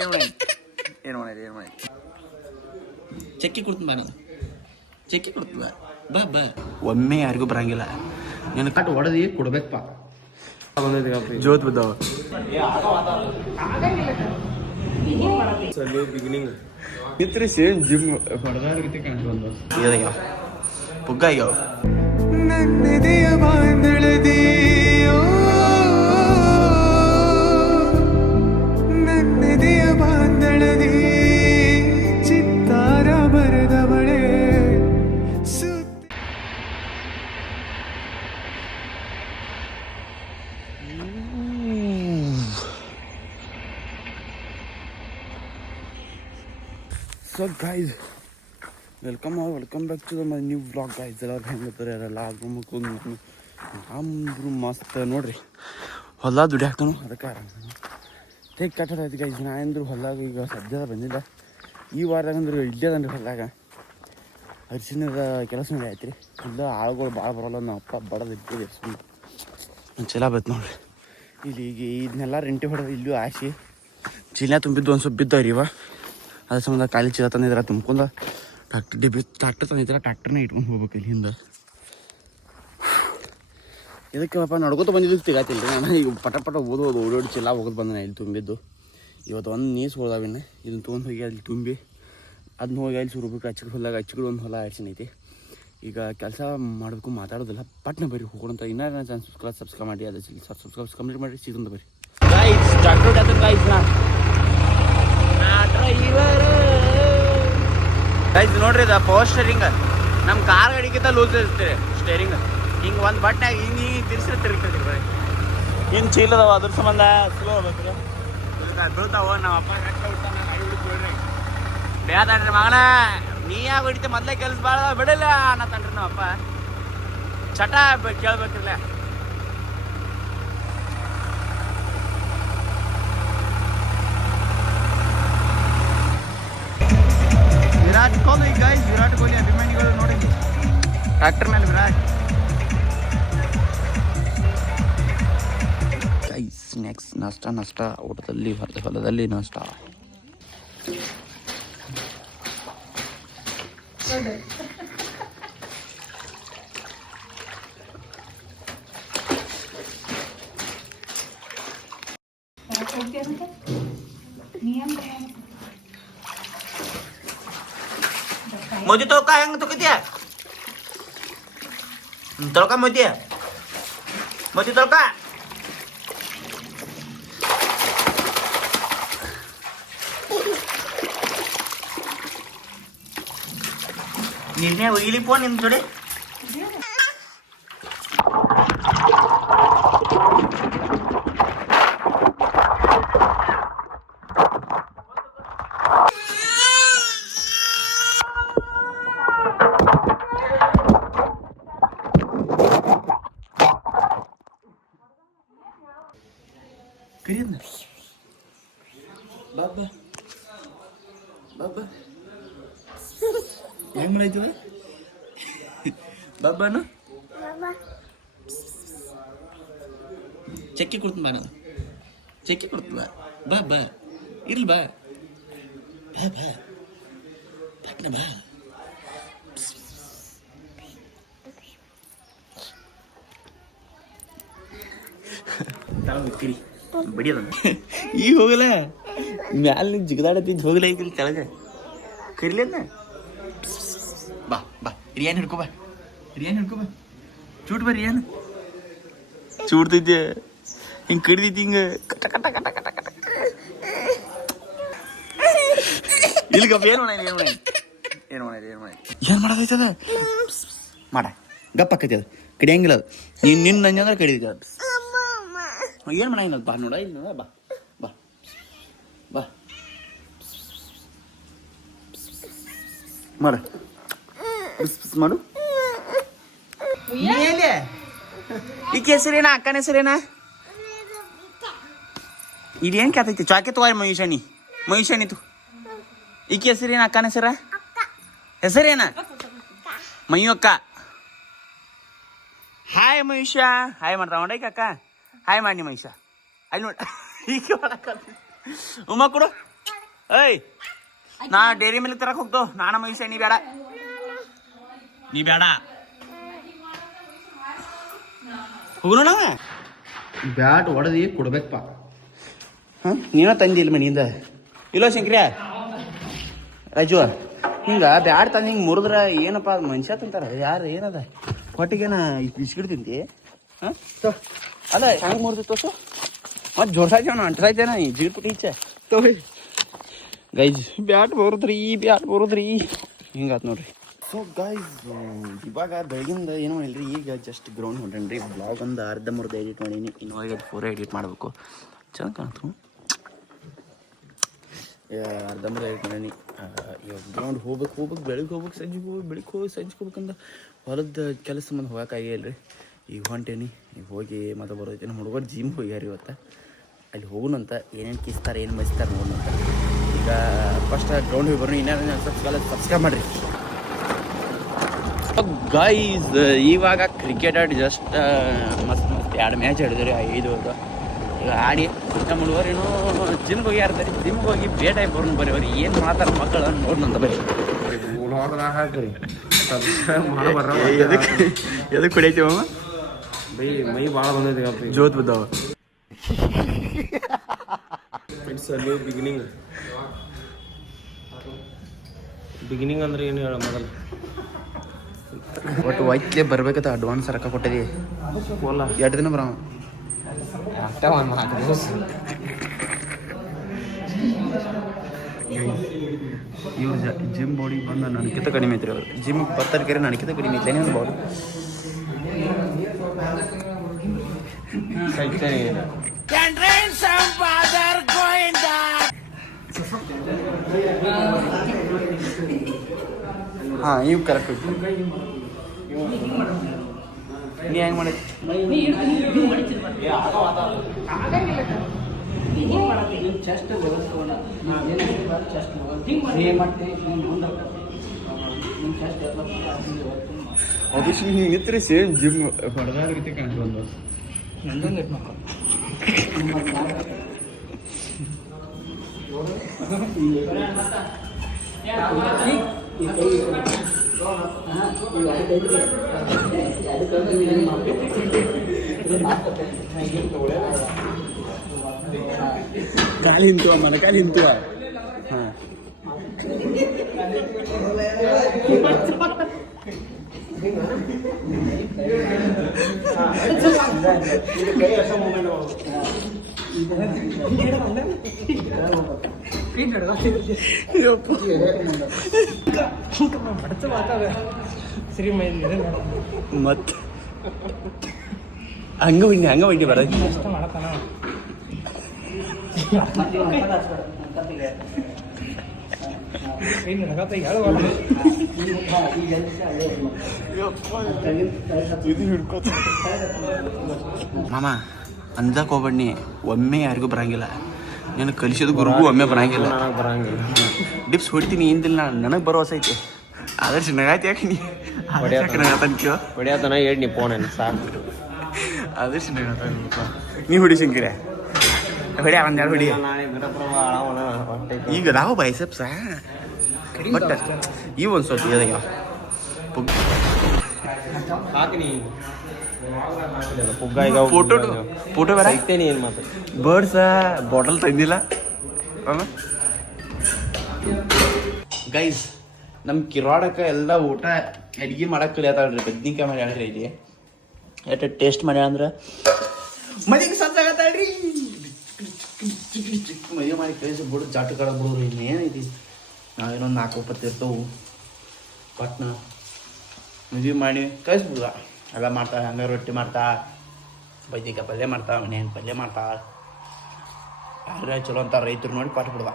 ಏನು ಮಾಡಿ ಚಕ್ಕಿ ಕೊಡ್ತೀನಿ ಬಾ ನಾನು ಚಕ್ಕಿ ಕೊಡ್ತೀನಿ ಬಾ ಬಾ ಒಮ್ಮೆ ಯಾರಿಗೂ ಬರಂಗಿಲ್ಲ ನೀನು ಕಟ್ಟು ಹೊಡೆದಿ ಕೊಡ್ಬೇಕಪ್ಪ ಜೋತ್ ಬಿದ್ದಾವ ಬಿಗಿನಿಂಗ್ ಇತ್ರಿ ಸೇಮ್ ಜಿಮ್ ಹೊಡೆದಾಡ್ಗಿತ್ತೆ ಕಾಣ್ ಬಂದು ಇದಯ್ಯೋ ಪುಗ್ಗ ಅಯ್ಯೋ ನನ್ನದೆಯ ಬಾಂಧಳದಿಯೋ ನನ್ನದೆಯ ಬಾಂಧಳದಿ ಚಿತ್ತಾರ ಬರೆದವಳೆ So guys, welcome back to my new vlog guys. ಎಲ್ಲರೂ ಹೆಂಗತ್ತಾರೆ ಯಾರೆಲ್ಲ ಅಂಬ್ರು ಮಸ್ತ್ ನೋಡ್ರಿ ಹೊಲ ದುಡಿಯಾಕನು ಅದಕ್ಕೆ ಟೇಕ್ ಕಟ್ಟದೈತಿ ಗೈಸ್. ನಾ ಅಂದ್ರು ಹೊಲಾಗ ಈಗ ಸದ್ಯದ ಬಂದಿಲ್ಲ ಈ ವಾರದಾಗ ಅಂದ್ರೆ ಇಲ್ಲದಂದ್ರೆ ಹೊಲಾಗ ಅರಿಶಿಣದ ಕೆಲಸ ನೋಡಿ ಆಯ್ತು ರೀ. ಇಲ್ಲ ಆಳುಗಳು ಭಾಳ ಬರೋಲ್ಲ ನಮ್ಮ ಅಪ್ಪ ಬಡದು ಇರ್ತೀವಿ ಸುಮ್ಮನೆ ಚಲ ಬತ್ತು ನೋಡ್ರಿ. ಇಲ್ಲಿ ಈಗ ಇದನ್ನೆಲ್ಲ ರೆಂಟಿ ಹೊಡೆದು ಇಲ್ಲೂ ಆಸಿ ಚೀಲ ತುಂಬಿದ್ದು ಒಂದು ಸ್ವಲ್ಪ ಬಿದ್ದವ್ರಿ ಇವ ಅದ್ರ ಸಂಬಂಧ ಖಾಲಿ ಚೀಲ ತಂದಿದ್ರೆ ತುಂಬ್ಕೊಂಡು ಟ್ರ್ಯಾಕ್ಟರ್ ತಂದಿದ್ರೆ ಟ್ರ್ಯಾಕ್ಟರ್ನ ಇಟ್ಕೊಂಡು ಹೋಗ್ಬೇಕು ಇಲ್ಲಿ ಹಿಂದೆ. ಇದಕ್ಕೆ ನಡ್ಕೋತ ಬಂದಿದ್ದು ಸಿಗಾತಿಲ್ಲ ರೀ. ನಾನು ಈಗ ಪಟ ಓಡೋಡಿ ಚೀಲ ಹೋಗೋದು ಬಂದ ಇಲ್ಲಿ ತುಂಬಿದ್ದು. ಇವತ್ತು ಒಂದು ನೀರು ಹೋದಾವಿನ್ನ ಇದನ್ನು ತೊಗೊಂಡು ಹೋಗಿ ಅಲ್ಲಿ ತುಂಬಿ ಅದನ್ನ ಹೋಗಿ ಅಲ್ಲಿ ಸುರ್ಬೇಕು. ಅಚ್ಚಗಳು ಒಂದು ಹೊಲ ಆಡ್ಸಿನೈತಿ. ಈಗ ಕೆಲಸ ಮಾಡಬೇಕು ಮಾತಾಡೋದಿಲ್ಲ ಪಟ್ನ ಬರ್ರಿ ಹೋಗೋಣಂತ. ಇನ್ನೂ ನಾನು ಸಬ್ಸ್ಕ್ರೈಬ್ ಮಾಡಿ ಅದು ಸಬ್ಸ್ಕ್ರೈಬ್ ಕಂಪ್ಲೀಟ್ ಮಾಡಿ ಸೀಸನ್ ಬರ್ರಿ ಗೈಸ್. ನೋಡ್ರಿ ಇದು ಪವರ್ ಸ್ಟೇರಿಂಗ್ ನಮ್ಮ ಕಾರ್ ಗಾಡಿಗಿಂತ ಲೂಸ್ ಇರ್ತದೆ ಸ್ಟೇರಿಂಗ್. ಹಿಂಗೆ ಒಂದು ಬಟ್ನಾಗ ಹಿಂಗೆ ತಿರ್ಸಿ ತಿರುಗ್ತದೆ ಬರೀ ಹಿಂಗೆ ಚೀಲದವ ಅದ್ರ ಸಂಬಂಧ ಸ್ಲೋ ಹೋಗ್ಬೇಕು. ಬೀಳ್ತಾವ ನಮ್ಮ ಅಪ್ಪ ಕಟ್ಟ ಬಿಡ್ತಾನೆ ಗಾಡಿ ಬಿಡ್ತೀವಿ ಬೇದಾಡ್ರಿ ಮಗನ ನೀ ಯಾಕೆ ಹೊಡಿತೆ ಮೊದಲೇ ಕೆಲಸ ಭಾಳ ಬಿಡಲ್ಲ ಅನ್ನತ್ತನ್ರಿ ನಮ್ಮ ಅಪ್ಪ ಚಟ ಕೇಳ್ಬೇಕಿಲ್ಲ. ವಿರಾಟ್ ಕೊಹ್ಲಿ ಗೈಸ್, ವಿರಾಟ್ ಕೊಹ್ಲಿ ಅಭಿಮಾನಿಗಳು ನೋಡಿ ಟ್ರ್ಯಾಕ್ಟರ್ ಮೇಲೆ ವಿರಾಟ್ ಗೈಸ್. ನೆಕ್ಸ್ಟ್ ನಾಷ್ಟ ಊಟದಲ್ಲಿ ಹೊಲದಲ್ಲಿ ನಾಷ್ಟ. मोदी तो काय तो किती आहे तळका मोदी तळका निर्णय होईल पण इन थोडे ಬಾಬಾ ಹೆಂಗ್ ಮಾಡಾಯ್ತದ ಬಾಬಾನು ಚಕ್ಕಿ ಕೊಡ್ತೀನಿ ಬಾ ನಾನು ಚಕ್ಕಿ ಕೊಡ್ತೀನಿ ಬಾ ಬಾ ಇರ್ಲಿ ಬಾ ಬಾ ಬಾ ಪಟ್ನ ಬಾ ಬಿಕ್ಕಿರಿ ಬಡಿಯಲ್ಲ ಈಗ ಹೋಗಲ್ಲ ಮ್ಯಾಲ ಜಿಗದಾಡತ್ತಿದ್ದು ಹೋಗಲ್ಲ ಈಗ ಕೆಳಗೆ ಕರಿಲೇನ ಬಾ ಬಾ ರಿಯಾನ್ ಹಿಡ್ಕೊ ಬಾ ಚೂಟ್ ಬಾ ರಿಯಾನ್ ಚೂಡ್ತೈತೆ ಹಿಂಗೆ ಕಡಿದೈತಿ ಹಿಂಗೆ ಕಟ ಕಟ ಕಟ ಕಟ ಕಟ ಇಲ್ಲಿಗಪ್ಪ ಏನು ಮಾಡೋದೈತದ ಮಾಡ ಗಪ್ಪ ಆಕೈತಿ ಅದು ಕಡಿಯಂಗಿಲ್ಲ ಅದು ನೀನು ನಿನ್ನ ನಂಜಂದ್ರೆ ಕಡಿದೈತೆ ಅದು ಏನು ಮಾಡಂಗಿಲ್ಲ ಬಾ ನೋಡ ಇಲ್ಲಿ ನೋಡ ಬಾ ಬಾ ಬಾ ಮಾಡು ಮಾಡು. ಈಕೆ ಹೆಸರೇನಾ ಅಕ್ಕನ ಹೆಸರೇನಾ ಇದೇನು ಕೇಳ್ತೈತಿ ಚಾಕೆ ತಗೋ ಮಹಿಷಾನಿ ತು ಈಕೆ ಹೆಸರೇನ ಅಕ್ಕನ ಹೆಸರೇನ ಮಯ್ಯು ಅಕ್ಕ. ಹಾಯ್ ಮಹಿಷ ಹಾಯ್ ಮಾಡ್ತಾವ ನೋಡೈಕ ಅಕ್ಕ ಹಾಯ್ ಮಾಡಿ ಮಹಿಷ ಅಲ್ಲಿ ನೋಡ ಈಗ ಉಮ್ಮ ಕೊಡು ಏಯ್ ನಾ ಡೈರಿ ಮಿಲ್ಕ್ ತರಕ್ ಹೋಗ್ತು ನಾನ ಮೈಸೆ ನೀ ಬೇಡ ಹೋಗೋಣ ಬ್ಯಾಟ್ ಹೊಡೆದಿ ಕೊಡ್ಬೇಕಪ್ಪ ಹಾಂ ನೀನ ತಂದಿಲ್ಲ ಮನಿಯಿಂದ ಇಲ್ಲೋ ಶಂಕ್ರಿಯ ರಾಜು ಹಿಂಗೆ ಬ್ಯಾಟ್ ತಂದು ಹಿಂಗೆ ಮುರಿದ್ರ ಏನಪ್ಪ ಮನುಷ್ಯ ತಂತಾರ ಯಾರು ಏನದ ಹೊಟ್ಟಿಗೇನ ಬಿಸ್ಕಿಟ್ ತಿಂತಿ ಹಾಂ ಅಲ್ಲ ಹೆಂಗೆ ಮುರಿದು ತೋಸು ಮತ್ತು ಜೋರ್ಸಾಯ್ತೇನ ಅಂಟ್ರಾಯ್ತೇನ ಜಿಡ್ಪುಟ್ಟಿ ಈಚೆ ತೋರಿ ಗೈಜ್ ಬ್ಯಾಟ್ ಬರೋದ್ರಿ ಹಿಂಗಾತ್ ನೋಡ್ರಿ ಸೊ ಗೈಸ್ ಇವಾಗ ಬೆಳಗಿಂದ ಏನು ಮಾಡಿಲ್ರಿ ಈಗ ಜಸ್ಟ್ ಗ್ರೌಂಡ್ ಹೊಂಟೇನ್ರಿ ಬ್ಲಾಗ್ ಒಂದು ಅರ್ಧಂಬರ್ಧ ಎಡಿಟ್ ಮಾಡೀನಿ ಇನ್ನು ಪೂರ ಎಡಿಟ್ ಮಾಡಬೇಕು ಚೆನ್ನಾಗಿ ಕಾಣ್ತು ಅರ್ಧಂಬರ್ಧ ಎಡಿಟ್ ಮಾಡೀನಿ ಇವಾಗ ಗ್ರೌಂಡ್ ಹೋಗ್ಬೇಕು ಬೆಳಿಗ್ಗೆ ಹೋಗ್ಬೇಕು ಸಂಜೆಗೆ ಹೋಗ್ಬೇಕಂದ ಹೊಲದ ಕೆಲಸ ಸಂಬಂಧ ಹೋಗೋಕ್ಕಾಗೇ ಇಲ್ರಿ ಈಗ ಹೊಂಟೇನಿ ಈಗ ಹೋಗಿ ಮತ್ತೆ ಬರೋದೈತಿ ನಮ್ಮ ಹುಡುಗರು ಜಿಮ್ ಹೋಗ್ಯಾರ ಇವತ್ತು ಅಲ್ಲಿ ಹೋಗೋಣಂತ ಏನೇನು ಕಿಸ್ತಾರೆ ಏನು ಮಸ್ತಾರೆ ನೋಡೋಣಂತ ಈಗ ಫಸ್ಟ್ ಗ್ರೌಂಡ್ ಹೋಗಿ ಬರೋಣ ಇನ್ನೇನು ಸಬ್ಸ್ಕ್ರೈಬ್ ಮಾಡಿರಿ ಗೈಸ್ ಇವಾಗ ಕ್ರಿಕೆಟ್ ಆಡಿ ಜಸ್ಟ್ ಮಸ್ತ್ 2 ಮ್ಯಾಚ್ ಆಡಿದ್ರಿ 5 ಈಗ ಆಡಿ ನಮ್ಮ ಹುಡುಗರೇನು ಜಿಮ್ಗೆ ಹೋಗಿ ಆಡ್ತಾರೆ ಜಿಮ್ಗೆ ಹೋಗಿ ಭೇಟಾಗಿ ಬರೋಣ ಬರೀ ಅವ್ರು ಏನು ಮಾತಾಡ ಮಕ್ಕಳು ನೋಡೋಣಂತ ಬರೀ ಎದಕ್ಕೆ ಕುಡಿಯೈತಿವ ಮೈ ಭಾಳ ಬಂದೈತಿ ಜೋತ್ ಬಿದ್ದಾವ ಇಟ್ಸ್ ಅ ನ್ಯೂ ಬಿಗಿನಿಂಗ್ ಅಂದ್ರೆ ಏನು ಹೇಳ ಮೊದಲು ಒಟ್ಟು ವೈಟ್ಲೆ ಬರ್ಬೇಕತ್ತ ಅಡ್ವಾನ್ಸ್ ರೊಕ್ಕ ಕೊಟ್ಟಿದ್ದೀವಿ 2 ದಿನ ಬರೋ ಇವ್ರು ಜಿಮ್ ಬಾಡಿ ಬಂದು ನನಗಿಂತ ಕಡಿಮೆ ಐತ್ರಿ ಅವ್ರು ಜಿಮ್ ಬರ್ತಾರೆ ನನಗಿಂತ ಕಡಿಮೆ ಐತೆ ಒಂದು ಬಾಡಿ ಹಾಂ ಇವು ಕರೆಕ್ಟ್ ಐತಿ ನೀ ಹೆಂಗೆ ಮಾಡಿ ಅಭಿಷ್ ನಿಂತ್ರಿ ಸೇಮ್ ಜಿಮ್ ಹೊಡೆದಾದ ರೀತಿ ಕಾಣ್ತು ಕಾಲಿ ಹಿಂತುವ ಮನಕಾಲಿ ಹಿಂತುವ ಹಾಂ ಮತ್ತೆ ಹಂಗ ಹಿಂಗೆ ಬರ ಮಾಮ ಅಂಜಾಕ್ ಹೋಗ್ಬಣ್ಣಿ ಒಮ್ಮೆ ಯಾರಿಗೂ ಬರಂಗಿಲ್ಲ ನೀನು ಕಲಿಸಿದ ಗುರುಗೂ ಒಮ್ಮೆ ಬರಂಗಿಲ್ಲ ಡಿಪ್ಸ್ ಹೊಡಿತೀನಿ ಏನಿಲ್ಲ ನನಗೆ ಭರವಸೆ ಐತಿ ಆದರ್ಶ ನಗಾಯ್ತು ಯಾಕೆ ನೀ ಹೊಡಿಯತನ ಹೇಳಿ ನೀ ಫೋನ್ ಸಾಕು ಆದರ್ಶ ನಗಾತ ನೀ ಹೊಡಿ ಶಂಕಿರ ಹೊಡಿ ಒಂದೆರಡು ಹೊಡಿ ಈಗ ನಾವು ಬೈಸೆಪ್ಸ ಬಟ್ ಇವು ಒಂದು ಸ್ವಲ್ಪ ಇದೆಯಾ ಫೋಟೋ ಬರ್ತೇನೆ ಏನು ಮಾತು ಬರ್ಡ್ಸ ಬಾಟಲ್ ತಂದಿಲ್ಲ ಗೈಸ್ ನಮ್ಮ ಕಿರಾಡಕ್ಕೆ ಎಲ್ಲ ಊಟ ಅಡ್ಗೆ ಮಾಡಕ್ಕೆ ಕಲಿಯತ್ತಾಳ್ರಿ ಬದ್ನಿಕಾಯಿ ಮಾಡಿ ಹೇಳ್ರಿ ಇಲ್ಲಿ ಎಷ್ಟು ಟೇಸ್ಟ್ ಮಾಡಿ ಅಂದ್ರೆ ಮನೆಗೆ ಸತ್ತಾಗತ್ತಾಳ್ರಿ ಮದುವೆ ಮಾಡಿ ಕಳಿಸಿ ಬಿಡು ಜಾಟ ಕಾಡ ಬಿಡೋರು ಇನ್ನೇನೈತಿ ನಾವೇನೊಂದು 4 ಒಪ್ಪತ್ತು ಇರ್ತವು ಪಟ್ನ ಮದುವೆ ಮಾಡಿ ಕಳಿಸ್ಬಿಡುದ ಎಲ್ಲ ಮಾಡ್ತಾಳೆ ಹಂಗೆ ರೊಟ್ಟಿ ಮಾಡ್ತಾ ಬೈದಿಕಾಯಿ ಪಲ್ಯ ಮಾಡ್ತಾ ಮನೇನು ಪಲ್ಯ ಮಾಡ್ತಾ ಯಾರು ಚಲೋ ಅಂತ ರೈತರು ನೋಡಿ ಪಾಠ ಬಿಡುವ